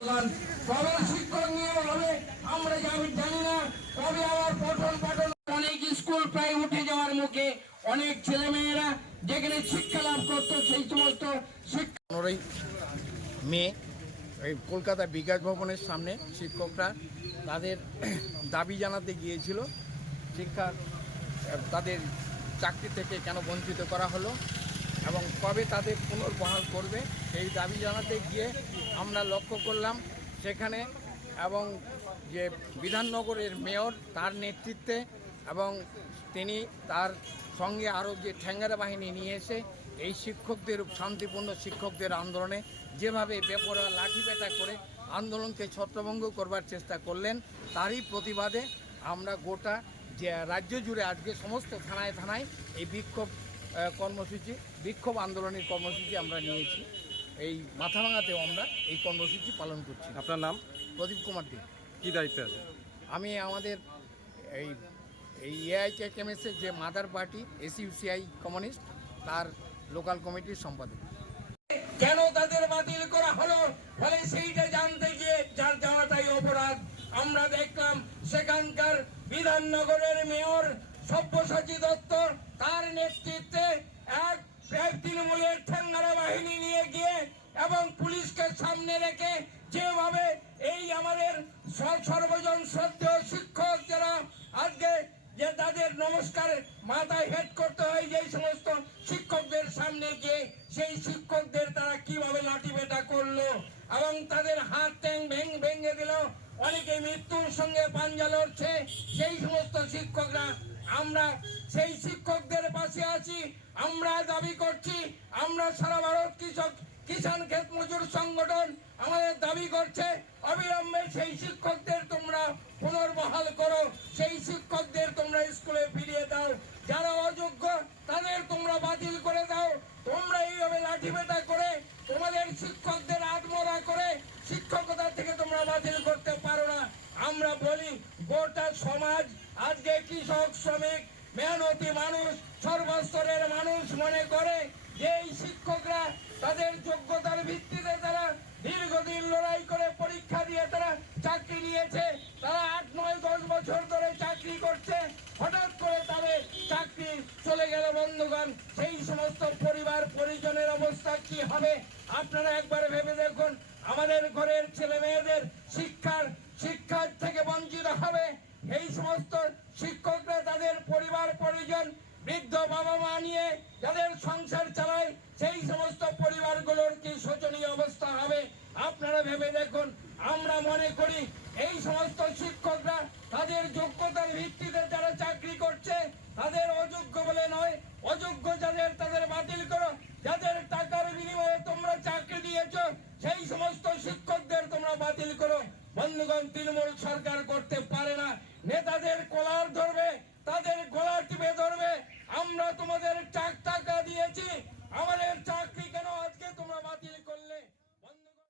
কবে শিক্ষক নিয়োগ হবে আমরা জানি না, কবে আবার পঠন পাঠন। অনেক স্কুল প্রায় উঠে যাওয়ার মুখে, অনেক ছেলেমেয়েরা যেখানে শিক্ষা লাভ করতো সেই সমস্ত শিক্ষা। 15ই মে এই কলকাতা বিকাশ ভবনের সামনে শিক্ষকরা তাদের দাবি জানাতে গিয়েছিল। শিক্ষা তাদের চাকরি থেকে কেন বঞ্চিত করা হলো এবং কবে তাদের পুনর্বহাল করবে সেই দাবি জানাতে গিয়ে আমরা লক্ষ্য করলাম সেখানে, এবং যে বিধাননগরের মেয়র তার নেতৃত্বে এবং তিনি তার সঙ্গে আরও যে ঠ্যাঙ্গারা বাহিনী নিয়ে এসে এই শিক্ষকদের শান্তিপূর্ণ শিক্ষকদের আন্দোলনে যেভাবে বেপরোয়া লাঠিপেটা করে আন্দোলনকে ছত্রভঙ্গ করবার চেষ্টা করলেন, তারই প্রতিবাদে আমরা গোটা যে রাজ্য জুড়ে আজকে সমস্ত থানায় থানায় এই বিক্ষোভ আন্দোলনের কর্মসূচি আমরা নিয়েছি। এই মাথাভাঙাতেও আমরা এই কর্মসূচি পালন করছি। আপনার নাম? প্রদীপ কুমার দে। কী দায়িত্বে আছে? আমি আমাদের এই এআইকেএমএসের যে মাদার পার্টি এসইউসিআই কমিউনিস্ট তার লোকাল কমিটির সম্পাদক। কেন তাদের বাতিল করা হলো ফলে সেইটা জানতে গিয়ে যাওয়াটাই অপরাধ। আমরা দেখলাম সেখানকার বিধাননগরের মেয়র সব্যসাচী দত্ত তার নেতৃত্বে এক তৃণমূলের ঠ্যাঙ্গারা বাহিনী নিয়ে গিয়ে এবং পুলিশকে সামনে রেখে যেভাবে এই আমাদের সর্বজন শ্রদ্ধেয় শিক্ষক যারা আজকে যে তাদের নমস্কার মাথায় হেড করতে হয় যে সমস্ত শিক্ষকদের সামনে গিয়ে সেই শিক্ষকদের তারা কিভাবে লাঠিপেটা করলো এবং তাদের হাত ট্যাং ভেঙে দিল, অনেকে মৃত্যুর সঙ্গে পাঞ্জা লড়ছে। সেই সমস্ত শিক্ষকরা, আমরা সেই শিক্ষকদের পাশে আছি। আমরা দাবি করছি, আমরা সারা ভারত কিষাণ ক্ষেত মজুর সংগঠন আমাদের দাবি করছে অবিলম্বে সেই শিক্ষকদের তোমরা পুনর্বহাল করো, সেই শিক্ষকদের তোমরা স্কুলে ফিরিয়ে দাও, যারা অযোগ্য তাদের তোমরা বাতিল করে দাও। তোমরা এইভাবে লাঠিপেটা করে তোমাদের শিক্ষকদের আত্মরা করে শিক্ষকতা থেকে তোমরা বাতিল করতে পারো না। আমরা বলি গোটা সমাজ আজকে কৃষক, শ্রমিক, মেহনতি মানুষ, সর্বস্তরের মানুষ মনে করে যে এই শিক্ষকরা তাদের যোগ্যতার ভিত্তিতে তারা দীর্ঘদিন লড়াই করে পরীক্ষা দিয়ে তারা চাকরি নিয়েছে, তারা 8, 9, 10 বছর ধরে চাকরি করছে, হঠাৎ করে তাদের চাকরি চলে গেল। বন্ধুগণ, সেই সমস্ত পরিবার পরিজনের অবস্থা কি হবে আপনারা একবার ভেবে দেখুন। আমাদের ঘরের ছেলে মেয়েদের শিক্ষার থেকে বঞ্চিত হবে। এই সমস্ত শিক্ষকরা তাদের পরিবার পরিজন, বৃদ্ধ বাবা মা নিয়ে যাদের সংসার চালায়, সেই সমস্ত পরিবারগুলোর কি শোচনীয় অবস্থা হবে আপনারা ভেবে দেখুন। আমরা মনে করি এই সমস্ত শিক্ষকরা তাদের যোগ্যতার ভিত্তিতে যারা চাকরি করছে তাদের অযোগ্য বলে নয়, অযোগ্য যাদের তাদের বাতিল করো। যাদের টাকার বিনিময়ে তোমরা চাকরি দিয়েছো সেই সমস্ত শিক্ষকদের তোমরা বাতিল করো। বন্ধুগণ, তৃণমূল সরকার করতে পারে না, নেতাদের কলার ধরবে, তাদের গলা টিপে ধরবে। আমরা তোমাদের টাকা দিয়েছি,